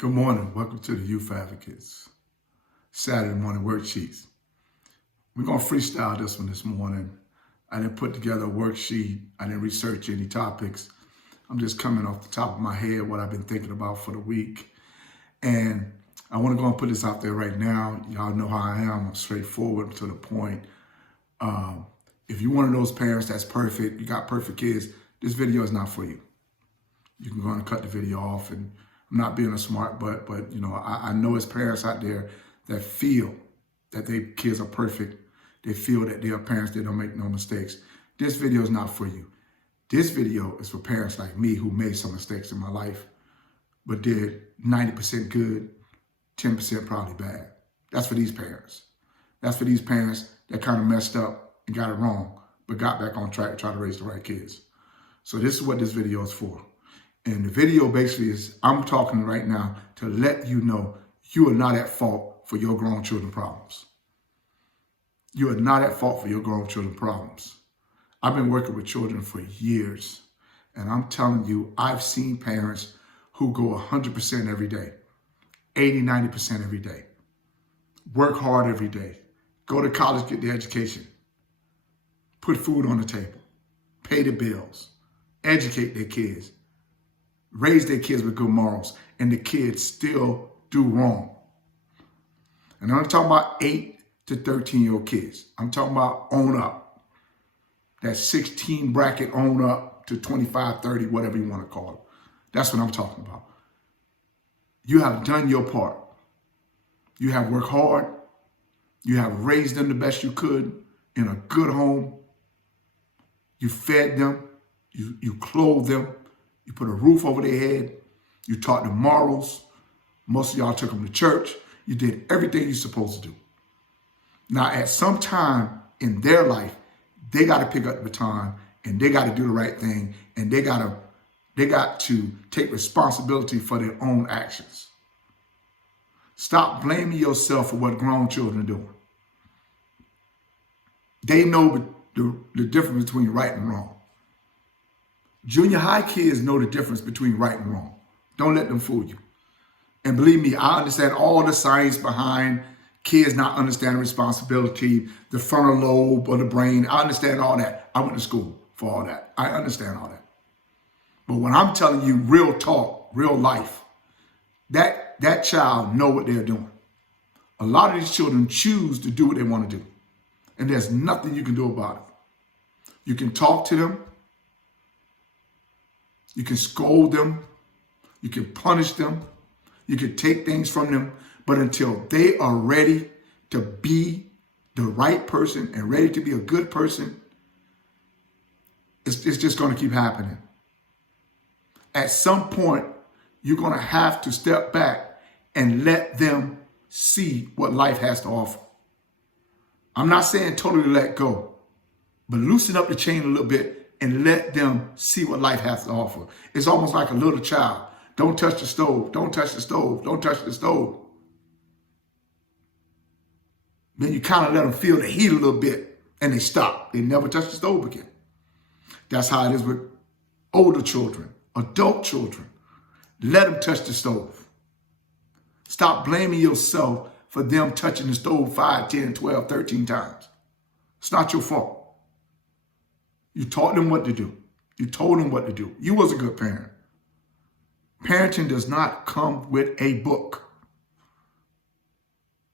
Good morning. Welcome to the Youth Advocates Saturday morning worksheets. We're going to freestyle this one this morning. I didn't put together a worksheet. I didn't research any topics. I'm just coming off the top of my head what I've been thinking about for the week. And I want to go and put this out there right now. Y'all know how I am. I'm straightforward to the point. If you're one of those parents that's perfect, you got perfect kids, this video is not for you. You can go and cut the video off. And I'm not being a smart butt, but you know, I know as parents out there that feel that their kids are perfect. They feel that they are parents, they don't make no mistakes. This video is not for you. This video is for parents like me who made some mistakes in my life, but did 90% good, 10% probably bad. That's for these parents. That's for these parents that kind of messed up and got it wrong, but got back on track to try to raise the right kids. So this is what this video is for. And the video basically is, I'm talking right now to let you know you are not at fault for your grown children problems. You are not at fault for your grown children problems. I've been working with children for years, and I'm telling you, I've seen parents who go 100% every day, 80, 90% every day, work hard every day, go to college, get their education, put food on the table, pay the bills, educate their kids, raise their kids with good morals, and the kids still do wrong. And I'm not talking about 8 to 13-year-old kids. I'm talking about own up. That 16 bracket own up to 25, 30, whatever you want to call it. That's what I'm talking about. You have done your part. You have worked hard. You have raised them the best you could in a good home. You fed them. You clothed them. You put a roof over their head. You taught them morals. Most of y'all took them to church. You did everything you're supposed to do. Now, at some time in their life, they got to pick up the baton and they got to do the right thing, and they got to take responsibility for their own actions. Stop blaming yourself for what grown children are doing. They know the difference between right and wrong. Junior high kids know the difference between right and wrong. Don't let them fool you. And believe me, I understand all the science behind kids not understanding responsibility, the frontal lobe of the brain. I understand all that. I went to school for all that. I understand all that. But when I'm telling you real talk, real life, that child know what they're doing. A lot of these children choose to do what they want to do. And there's nothing you can do about it. You can talk to them. You can scold them. You can punish them. You can take things from them. But until they are ready to be the right person and ready to be a good person, it's just going to keep happening. At some point, you're going to have to step back and let them see what life has to offer. I'm not saying totally let go, but loosen up the chain a little bit and let them see what life has to offer. It's almost like a little child. Don't touch the stove. Don't touch the stove. Don't touch the stove. Then you kind of let them feel the heat a little bit and they stop. They never touch the stove again. That's how it is with older children, adult children. Let them touch the stove. Stop blaming yourself for them touching the stove 5, 10, 12, 13 times. It's not your fault. You taught them what to do. You told them what to do. You was a good parent. Parenting does not come with a book.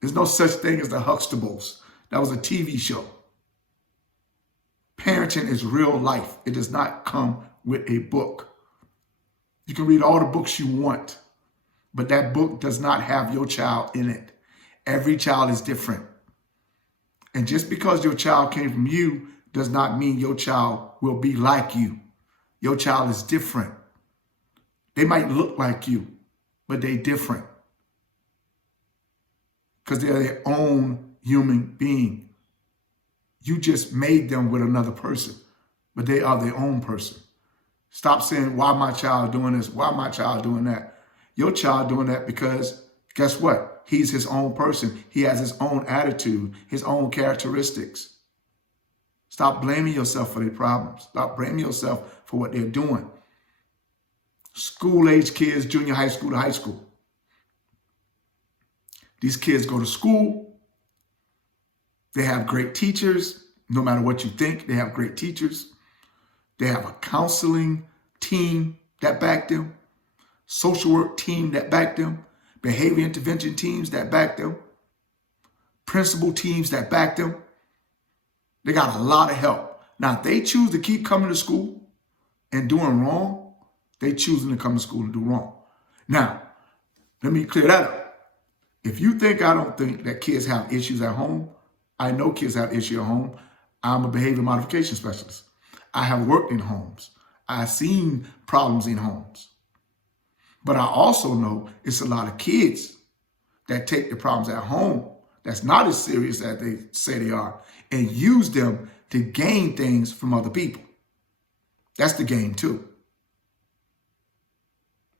There's no such thing as the Huxtables. That was a TV show. Parenting is real life. It does not come with a book. You can read all the books you want, but that book does not have your child in it. Every child is different. And just because your child came from you does not mean your child will be like you. Your child is different. They might look like you, but they're different. Because they're their own human being. You just made them with another person, but they are their own person. Stop saying, why my child doing this? Why my child doing that? Your child doing that because guess what? He's his own person. He has his own attitude, his own characteristics. Stop blaming yourself for their problems. Stop blaming yourself for what they're doing. School-age kids, junior high school to high school. These kids go to school. They have great teachers. No matter what you think, they have great teachers. They have a counseling team that back them, social work team that back them, behavior intervention teams that back them, principal teams that back them. They got a lot of help. Now, if they choose to keep coming to school and doing wrong, they choosing to come to school and do wrong. Now, let me clear that up. If you think I don't think that kids have issues at home, I know kids have issues at home. I'm a behavior modification specialist. I have worked in homes. I've seen problems in homes. But I also know it's a lot of kids that take the problems at home that's not as serious as they say they are and use them to gain things from other people. That's the game too.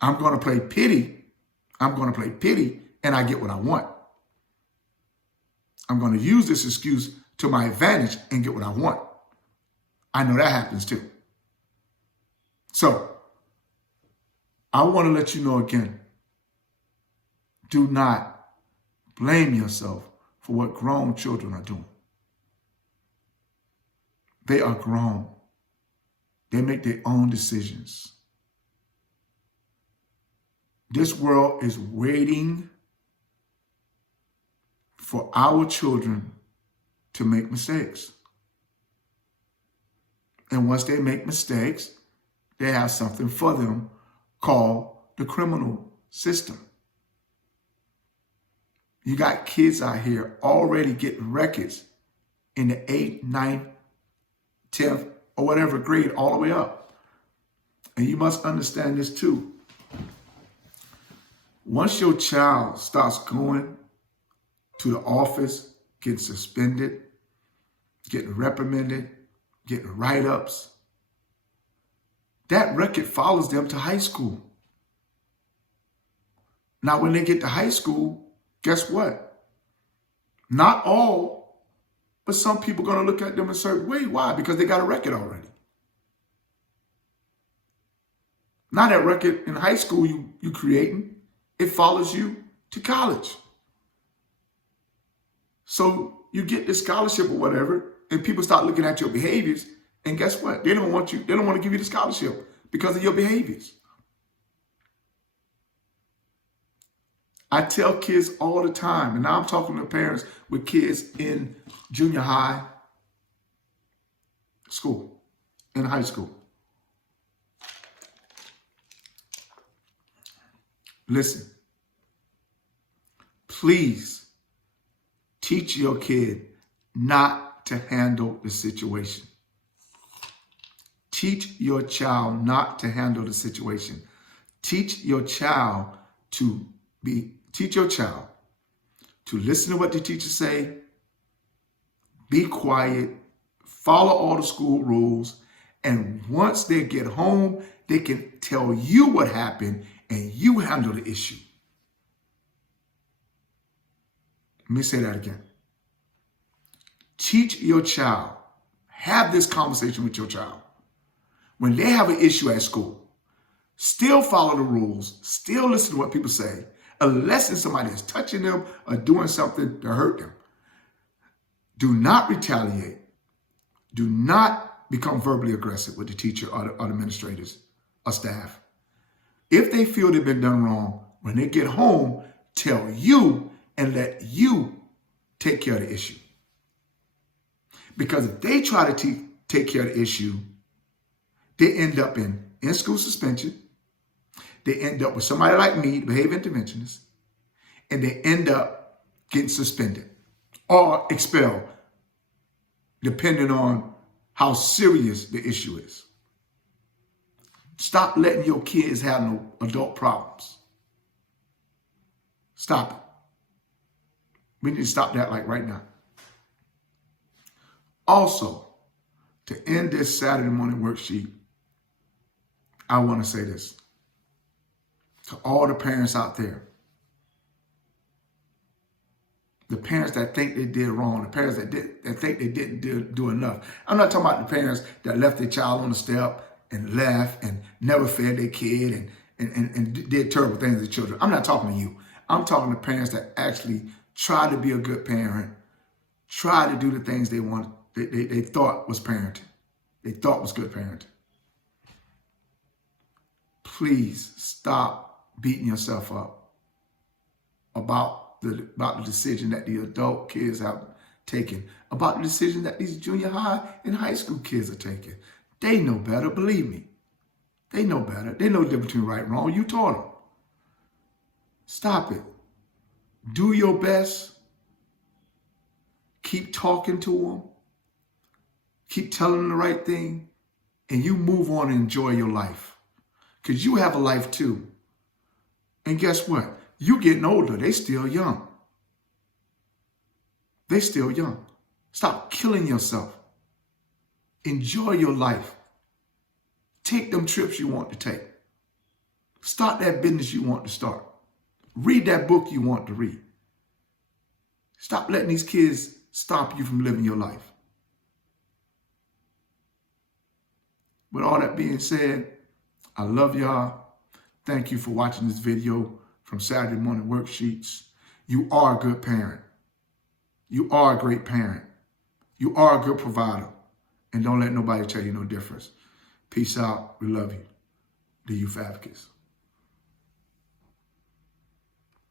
I'm going to play pity. I'm going to play pity and I get what I want. I'm going to use this excuse to my advantage and get what I want. I know that happens too. So I want to let you know again, do not blame yourself for what grown children are doing. They are grown. They make their own decisions. This world is waiting for our children to make mistakes. And once they make mistakes, they have something for them called the criminal system. You got kids out here already getting records in the 8th, 9th, 10th, or whatever grade all the way up. And you must understand this too. Once your child starts going to the office, getting suspended, getting reprimanded, getting write-ups, that record follows them to high school. Now, when they get to high school, guess what? Not all, but some people are going to look at them a certain way. Why? Because they got a record already. Now that record in high school you creating, it follows you to college. So you get this scholarship or whatever, and people start looking at your behaviors, and guess what? They don't want to give you the scholarship because of your behaviors. I tell kids all the time, and now I'm talking to parents with kids in junior high school, in high school. Listen, please teach your kid not to handle the situation. Teach your child not to handle the situation. Teach your child to listen to what the teacher say, be quiet, follow all the school rules, and once they get home, they can tell you what happened and you handle the issue. Let me say that again. Teach your child, have this conversation with your child. When they have an issue at school, still follow the rules, still listen to what people say, unless it's somebody is touching them or doing something to hurt them. Do not retaliate. Do not become verbally aggressive with the teacher or the administrators or staff. If they feel they've been done wrong, when they get home, tell you and let you take care of the issue. Because if they try to take care of the issue, they end up in school suspension. They end up with somebody like me, the behavior interventionist, and they end up getting suspended or expelled, depending on how serious the issue is. Stop letting your kids have no adult problems. Stop it. We need to stop that like right now. Also, to end this Saturday morning worksheet, I want to say this to all the parents out there. The parents that think they did wrong, the parents that think they didn't do enough. I'm not talking about the parents that left their child on the step and left and never fed their kid and did terrible things to children. I'm not talking to you. I'm talking to parents that actually try to be a good parent, try to do the things they want, they thought was parenting. They thought was good parenting. Please stop beating yourself up about the decision that the adult kids have taken, about the decision that these junior high and high school kids are taking. They know better, believe me. They know better. They know the difference between right and wrong. You taught them. Stop it. Do your best. Keep talking to them. Keep telling them the right thing. And you move on and enjoy your life. Because you have a life too. And guess what? You getting older. They still young. They still young. Stop killing yourself. Enjoy your life. Take them trips you want to take. Start that business you want to start. Read that book you want to read. Stop letting these kids stop you from living your life. With all that being said, I love y'all. Thank you for watching this video from Saturday Morning Worksheets. You are a good parent. You are a great parent. You are a good provider. And don't let nobody tell you no difference. Peace out. We love you. The Youth Advocates.